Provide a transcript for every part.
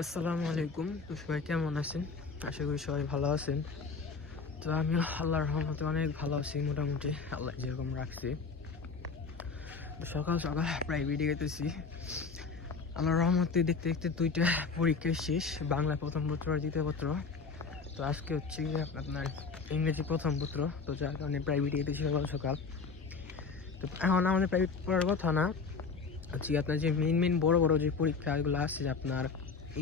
আসসালামু আলাইকুম। তো সবাই কেমন আছেন? আশা করি সবাই ভালো আছেন। তো আমি আল্লাহর রহমতে অনেক ভালো আছি, মোটামুটি আল্লাহ যেরকম রাখছি। সকাল সকাল প্রায় বেরিয়ে গেতেছি। আল্লাহর রহমতে দেখতে দেখতে দুইটা পরীক্ষা শেষ, বাংলা প্রথম পত্র আর দ্বিতীয় পত্র। তো আজকে হচ্ছে গিয়ে আপনার ইংরেজি প্রথম পত্র। তো যার কারণে বেরিয়ে গেতেছি সকাল সকাল। তো এখন আমাদের প্রাইভেট পড়ার কথা না। হচ্ছে আপনার যে মেন মেন বড় বড় যে পরীক্ষাগুলো আছে আপনার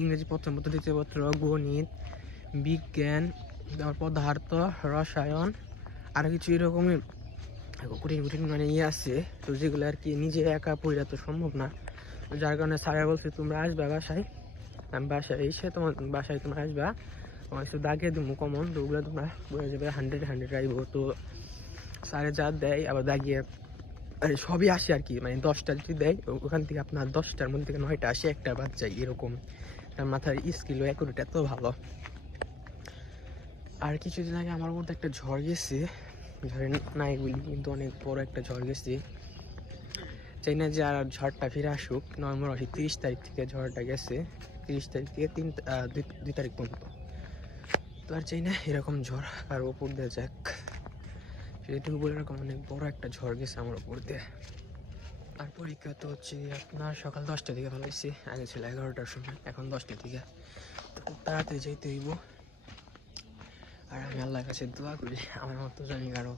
ইংরেজি প্রথম পত্র দ্বিতীয় পত্র, গণিত, বিজ্ঞান, তারপর পদার্থ রসায়ন, আর কিছু এরকমই কঠিন কঠিন মানে ইয়ে আছে। তো যেগুলো আর কি নিজে একা পড়লে তো সম্ভব না। যার কারণে স্যারা বলছে, তোমরা আসবা বাসায়? আমি বাসায় এসে তোমার, বাসায় তোমরা আসবা। তোমার একটু দাগিয়ে দেবো কমন তো ওগুলো তোমরা বলে যাবে হান্ড্রেড হান্ড্রেড আইব তো স্যারে যা দেয়, আবার দাগিয়ে আরে সবই আসে আর কি। মানে দশটা যদি দেয়, ওখান থেকে আপনার দশটার মধ্যে থেকে নয়টা আসে, একটা যায়, এরকম। তার মাথার স্কিল অ্যাকুরেট এত ভালো। আর কিছুদিন আগে আমার মধ্যে একটা ঝড় গেছে। ঝড়ে নাই বলি, কিন্তু অনেক বড় একটা ঝড় গেছে। চাই না যে আর ঝড়টা ফিরে আসুক নভেম্বর মাসে তিরিশ তারিখ থেকে ঝড়টা গেছে। তিরিশ তারিখ থেকে তিন দুই দুই তারিখ পর্যন্ত। তো আর চাই না, এরকম ঝড় আর ওপর দিয়ে যাক। সেটুকু বলে এরকম অনেক বড় একটা ঝড় গেছে আমার ওপর দিয়ে। আর পরীক্ষা তো হচ্ছে আপনার সকাল দশটা থেকে ফেলাইছি আগে ছিল এগারোটার সময়, এখন দশটা দিকে। তো খুব তাড়াতাড়ি যেতে হইব। আর আমি আল্লাহর কাছে দোয়া করি, আমার মতো জানি কারও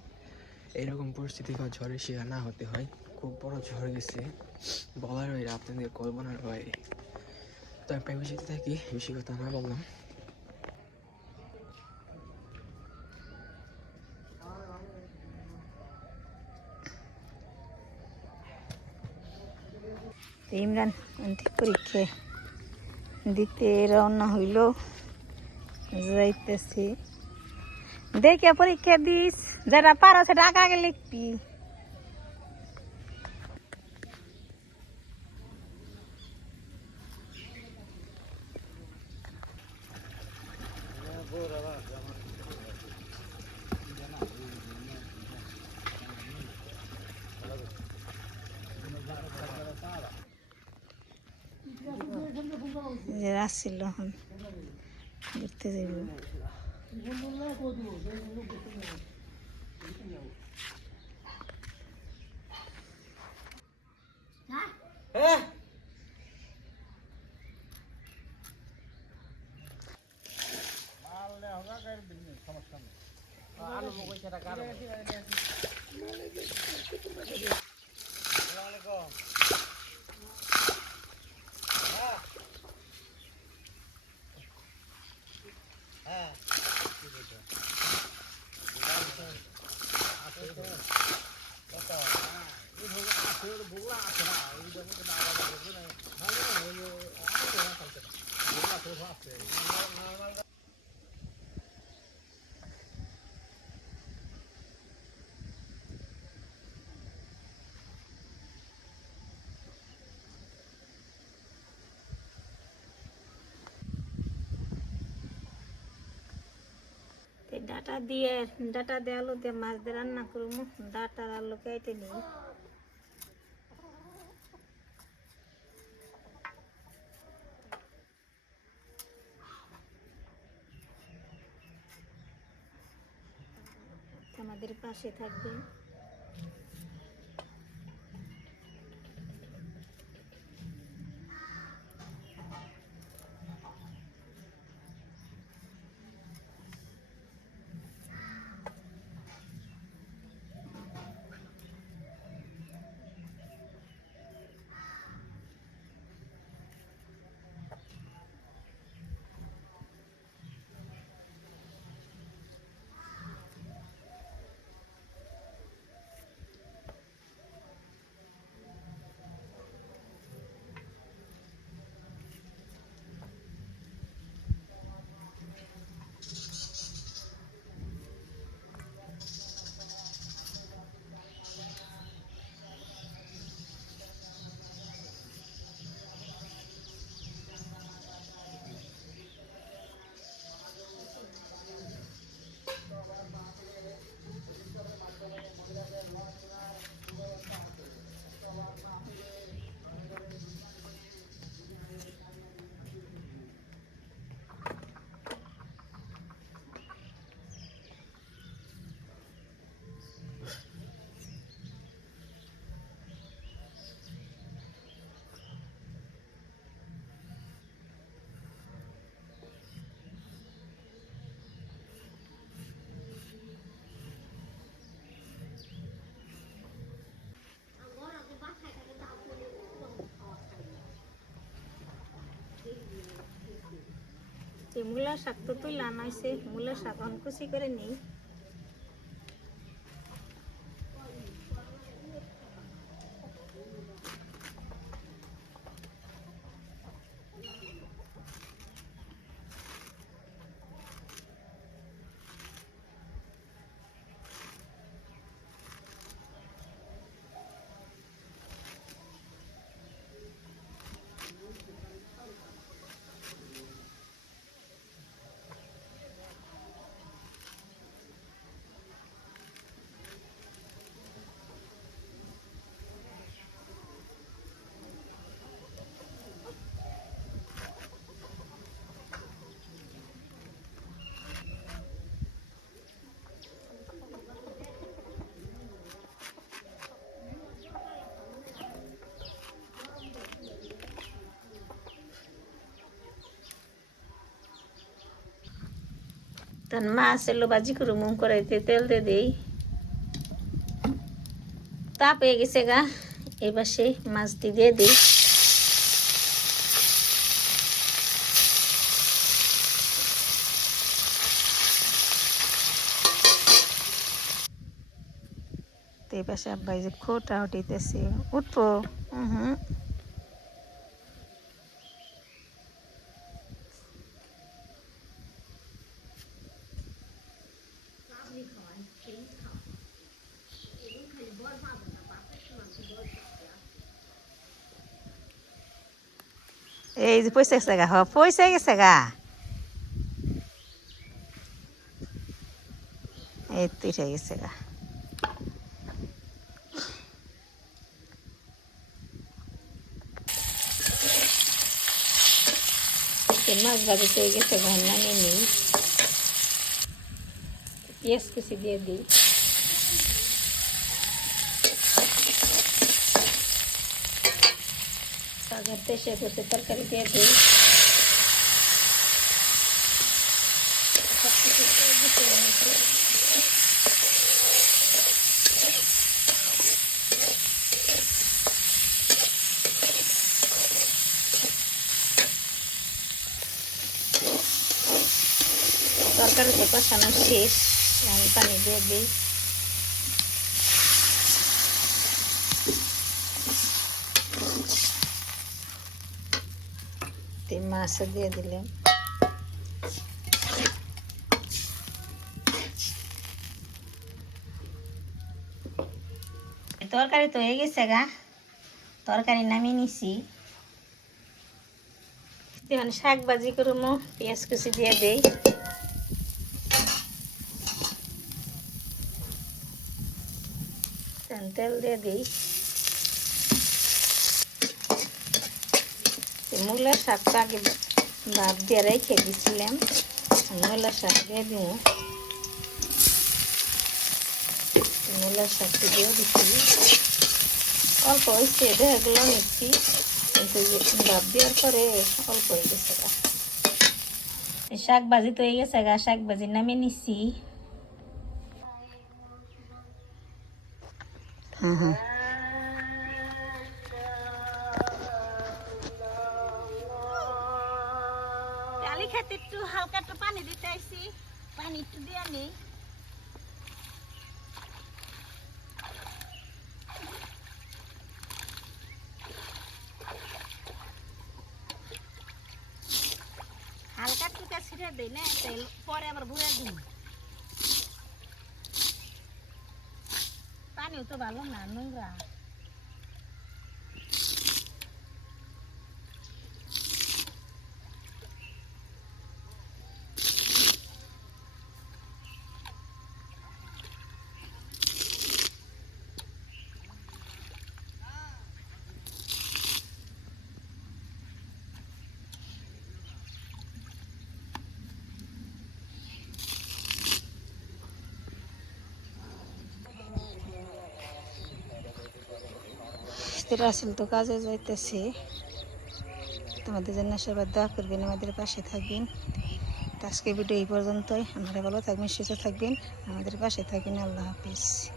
এইরকম পরিস্থিতি বা ঝড়ের শিকার না হতে হয়। খুব বড় ঝড় গেছে। বলার হয় আপনাদের কল্পনার হয় তো আমি প্রাইভেসিতে থাকি, বেশি কথা না বললাম। ইমরান অন্তিম পরীক্ষা দিতে রওনা হইল। যাইতেছি। দেখে পরীক্ষা দিস। যারা পারো সেটা আগে আগে লিখবি। যে আসছিল এখন ঘুরতে যাইব ডাটা দিয়ে ডাটা দিয়ে আলু দিয়ে মাছ দিয়ে রান্না করব। ডাটার আলু কেটে নিই আমাদের পাশে থাকবে যে মূলা শাক তো তুই লানাইছে মূলা শাক অনকুচি করে নেই। তখন মাছ এলো বাজি করে মুখ করাইতে তেল দিয়ে দিই। তাপ হয়ে গেছে গা। এবার সেই মাছটি দিয়ে দিই। তো এই পাশে আব্বাই যে খোটা উঠিতেছে। উঠবো? হুম এই যে পয়সা গেছে গা হ পয়সা গেছে গা এই তো উঠে গেছে গা এই মাছ ভাজি তো হয়ে গেছে ঘর নামিয়ে নিই পেঁয়াজ কুচি দিয়ে দিই। সাজাতে সে করতে তরকারি দিয়ে দিই। আমি পানি দিয়ে দিলাম। তরকারি তো হয়ে গেছে গা। তরকারি নামিয়ে নিছি। এখন শাক ভাজি করব, পেঁয়াজ কুচি দিয়ে দেই। তেল দিয়ে দিই। মূলার শাকটা আগে ভাত দিয়ে রেখে দিছিলাম। মূলার শাক দিয়ে দিব। মূলার শাকটি দিয়ে দিচ্ছি অল্প হয়েছে এগুলো নিচ্ছি। কিন্তু ভাত দেওয়ার পরে অল্প হয়ে গেছে শাক ভাজি তো হয়ে গেছে গা, শাক ভাজি নামিয়ে নিচ্ছি হ্যাঁ হ্যাঁ ডালি খেতে একটু হালকা একটু পানি দিতে আইছি পানি একটু দিয়ে নেই হালকা টুকা ছিঁড়ে পরে আবার ভরে দিই পানিও তো ভালো না নোংরা। রাসেল তো কাজে যাইতেছি। তোমাদের জন্য সবাই দোয়া করবেন, আমাদের পাশে থাকবেন। আজকে ভিডিও এই পর্যন্তই। আমরা ভালো থাকবেন, সুস্থ থাকবেন। আমাদের পাশে থাকবেন। আল্লাহ হাফিজ।